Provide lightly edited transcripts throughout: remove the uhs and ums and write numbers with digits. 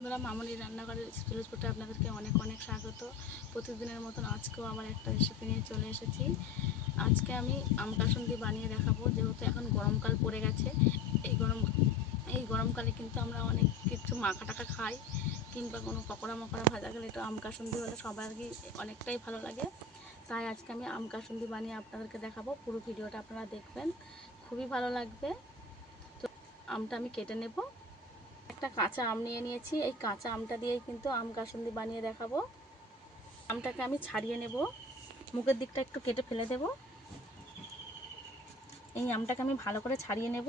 বন্ধুরা, মামনি রান্নাঘরের স্কুল স্পটে আপনাদেরকে অনেক অনেক স্বাগত। প্রতিদিনের মতন আজকেও আবার একটা রেসিপি নিয়ে চলে এসেছি। আজকে আমি আম কাসুন্দি বানিয়ে দেখাবো। যেহেতু এখন গরমকাল পড়ে গেছে, এই গরমকালে কিন্তু আমরা অনেক কিছু মাখা টাকা খাই, কিংবা কোনো পকোড়া মকড়া ভাজা গেলে একটু আম কাসুন্দি হলে সবারই অনেকটাই ভালো লাগে। তাই আজকে আমি আম কাসুন্দি বানিয়ে আপনাদেরকে দেখাবো। পুরো ভিডিওটা আপনারা দেখবেন, খুবই ভালো লাগবে। তো আমটা আমি কেটে নেব। একটা কাঁচা আম নিয়ে নিয়েছি। এই কাঁচা আমটা দিয়েই কিন্তু আম কাসুন্দি বানিয়ে দেখাবো। আমটাকে আমি ছাড়িয়ে নেব, মুখের দিকটা একটু কেটে ফেলে দেব। এই আমটাকে আমি ভালো করে ছাড়িয়ে নেব।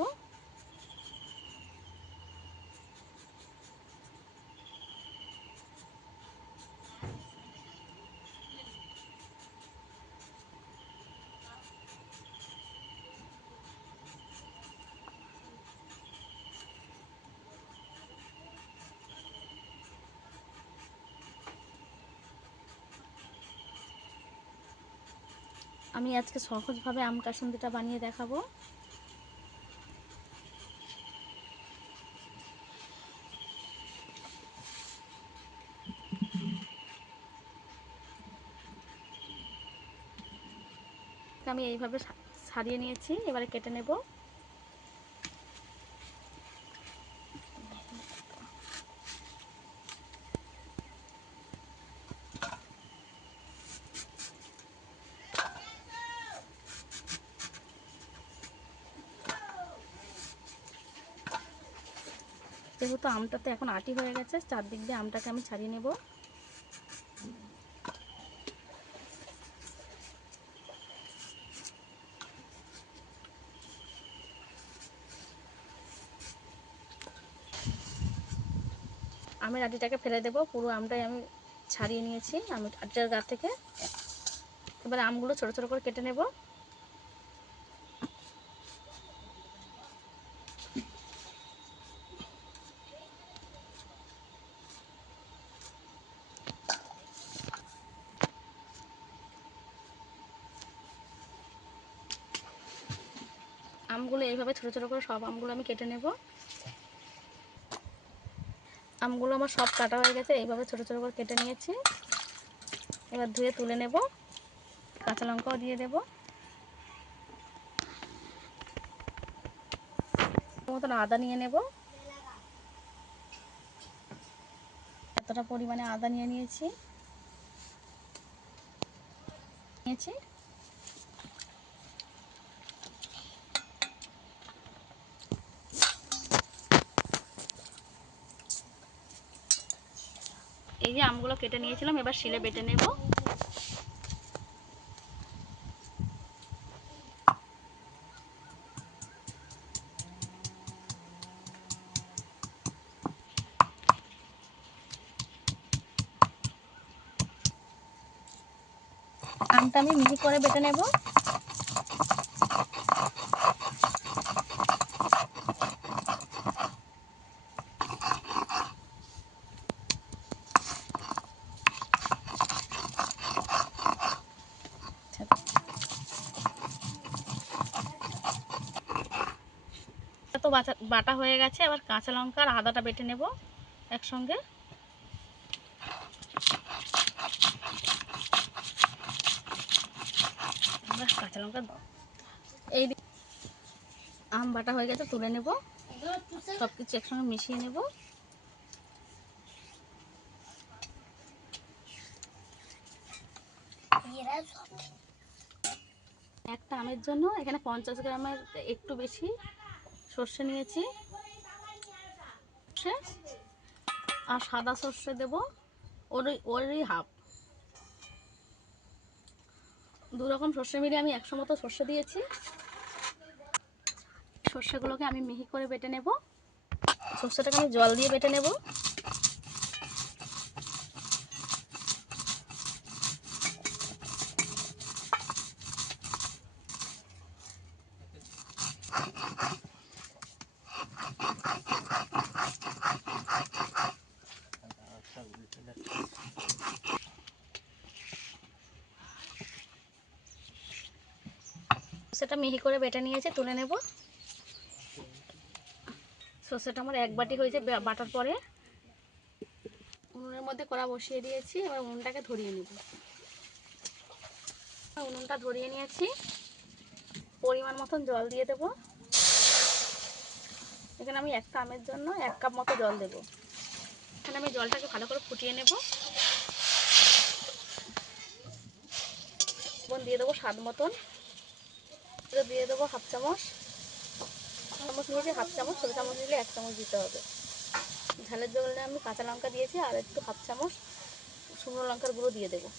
আমি আজকে সহজভাবে আম কাসুন্দিটা বানিয়ে দেখাবো। আমি এইভাবে ছাড়িয়ে নিয়েছি, এবারে কেটে নেব। যেহেতু আমটাতে এখন আটি হয়ে গেছে, চারদিক দিয়ে আমটাকে আমি ছাড়িয়ে নেব। আমের আটিটাকে ফেলে দেব। পুরো আমটাই আমি ছাড়িয়ে নিয়েছি আমি আটিটার গা থেকে। এবার আমগুলো ছোট ছোট করে কেটে নেব। আমগুলো এইভাবে ছোট ছোট করে সব আমগুলো আমি কেটে নেব। আমগুলো আমার সব কাটা হয়ে গেছে, এইভাবে ছোট ছোট করে কেটে নিয়েছি। এবার ধুয়ে তুলে নেব। কাঁচা লঙ্কাও দিয়ে দেব। মতন আদা নিয়ে নেব। এতটা পরিমাণে আদা নিয়েছি। এই যে আমগুলো কেটে নিয়েছিলাম, এবার শিলে বেটে নেব। আমটা আমি মিহি করে বেটে নেব। তো বাটা হয়ে গেছে। এবার কাঁচা লঙ্কা আর আদাটা বেটে নেব একসঙ্গে। কাঁচা লঙ্কা এই আম বাটা হয়ে গেছে, তুলে নেব। সব কিছু একসঙ্গে মিশিয়ে নেব। একটা আমের জন্য এখানে 50 গ্রামের একটু বেশি সর্ষে নিয়েছি। আর সাদা সর্ষে দেব ওরই হাফ। দু রকম সর্ষে মিলিয়ে আমি 100 মতো সর্ষে দিয়েছি। সর্ষেগুলোকে আমি মিহি করে বেটে নেব। সর্ষেটাকে আমি জল দিয়ে বেটে নেব। সেটা মিহি করে বেটে নিয়েছে, তুলে নেব। সর্ষেটা আমার 1 বাটি হয়েছে বাটার পরে। মধ্যে কড়া বসিয়ে দিয়েছি, এবার উনুনটাকে ধরিয়ে নেব। উনুনটা ধরিয়ে নিয়েছি, পরিমাণ মতন জল দিয়ে দেব। এখানে আমি একটা আমের জন্য 1 কাপ মতো জল দেব। এখানে আমি জলটাকে ভালো করে ফুটিয়ে নেব। লবণ দিয়ে দেবো স্বাদ মতন, দিয়ে দেবো হাফ চামচ, নিয়েছি হাফ চামচ, ছোটো চামচ দিলে 1 চামচ দিতে হবে। ঝালের জন্য আমি কাঁচা লঙ্কা দিয়েছি, আর একটু হাফ চামচ শুকনো লঙ্কার গুঁড়ো দিয়ে দেবো।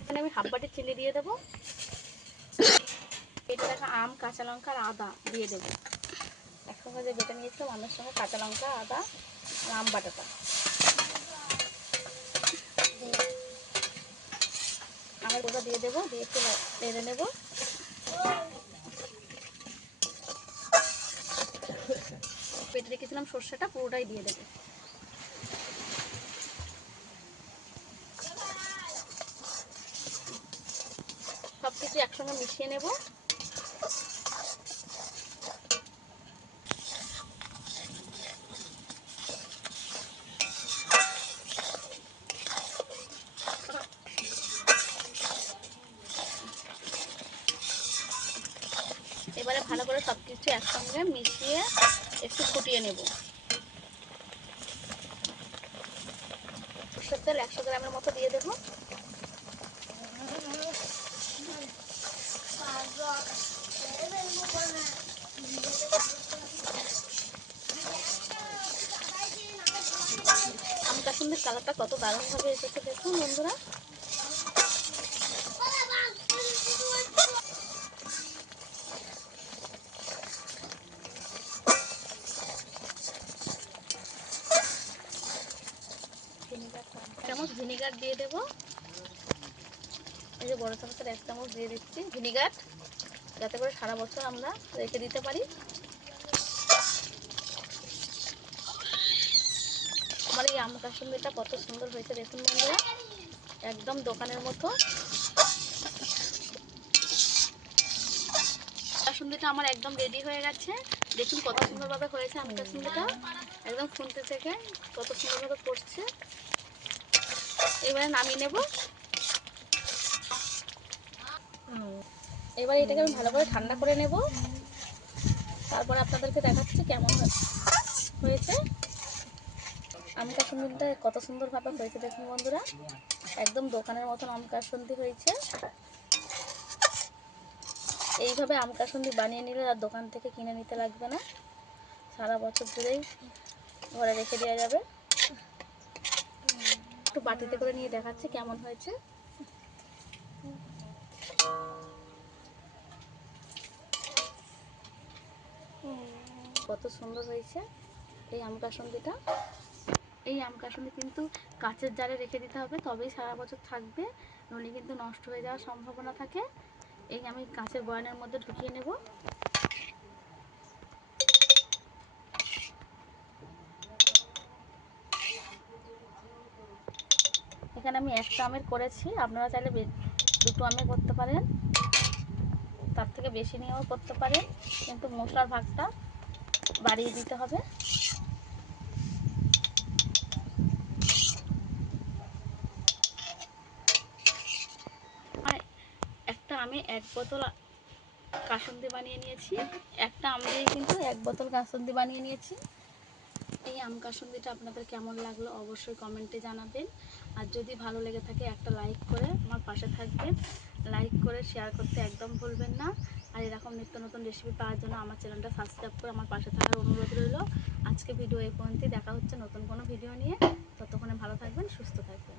এখানে আমি হাফ বাটি চিনি দিয়ে দেবো। কেটে রাখা আম, কাঁচা লঙ্কা আর আদা দিয়ে দেবো। একসঙ্গে যে বেটে নিয়েছিলাম আমের সঙ্গে কাঁচা লঙ্কা, আদা আর আম বাটাটা, আমের গোটা দিয়ে দেবো, দিয়ে একটু নেড়ে নেবো। বেটে রেখেছিলাম সর্ষেটা পুরোটাই দিয়ে দেবো। সব কিছু একসঙ্গে মিশিয়ে নেব। এবারে ভালো করে সব কিছু একসঙ্গে মিশিয়ে একটু ফুটিয়ে নেব। সরষের তেল 100 গ্রামের মতো দিয়ে দেবো। আম কাসুন্দির কালারটা কত দারুণভাবে এসেছে দেখুন বন্ধুরা। চামচ ভিনিগার দিয়ে দেব। এই যে বড় চামচের 1 চামচ দিয়ে দিচ্ছি ভিনিগার, যাতে করে সারা বছর আমরা রেখে দিতে পারি। আমার এই আম কাসুন্দিটা কত সুন্দর হয়েছে দেখুন বন্ধুরা, একদম দোকানের মতো। কাসুন্দিটা আমার একদম রেডি হয়ে গেছে। দেখুন কত সুন্দরভাবে হয়েছে আম কাসুন্দিটা, একদম ফুটতে থেকে কত সুন্দরভাবে পড়ছে। এবারে নামিয়ে নেব। এবার এটাকে আমি ভালো করে ঠান্ডা করে নেব, তারপর আপনাদেরকে দেখাচ্ছি কেমন হয়েছে। আম কাসুন্দিটা কত সুন্দরভাবে হয়েছে দেখুন বন্ধুরা, একদম দোকানের মতন আম কাসুন্দি হয়েছে। এইভাবে আম কাসুন্দি বানিয়ে নিলে আর দোকান থেকে কিনে নিতে লাগবে না, সারা বছর ধরেই ঘরে রেখে দেওয়া যাবে। একটু বাটিতে করে নিয়ে দেখাচ্ছি কেমন হয়েছে। কত সুন্দর হয়েছে এই আম কাসুন্দিটা। এই আম কাসুন্দি কিন্তু কাচের জারে রেখে দিতে হবে, তবেই সারা বছর থাকবে, নইলে কিন্তু নষ্ট হয়ে যাওয়ার সম্ভাবনা থাকে। এই আমি কাঁচের বয়ামের মধ্যে ঢুকিয়ে নেব। এখানে আমি 1টা আমের করেছি, আপনারা চাইলে 2টো আমের করতে পারেন, তার থেকে বেশি নিয়েও করতে পারেন, কিন্তু মশলার ভাগটা বাড়িয়ে দিতে হবে। একটা আমি 1 বোতল কাসুন্দি বানিয়ে নিয়েছি, একটা আম দিয়ে কিন্তু 1 বোতল কাসুন্দি বানিয়ে নিয়েছি। এই আম কাসুন্দিটা আপনাদের কেমন লাগলো অবশ্যই কমেন্টে জানাবেন। আর যদি ভালো লেগে থাকে একটা লাইক করে আমার পাশে থাকবেন, লাইক করে শেয়ার করতে একদম ভুলবেন না। আর এরকম নিত্য নতুন রেসিপি পাওয়ার জন্য আমার চ্যানেলটা সাবস্ক্রাইব করে আমার পাশে থাকার অনুরোধ রইল। আজকে ভিডিও এই পর্যন্তই, দেখা হচ্ছে নতুন কোনো ভিডিও নিয়ে। ততক্ষণে ভালো থাকবেন, সুস্থ থাকবেন।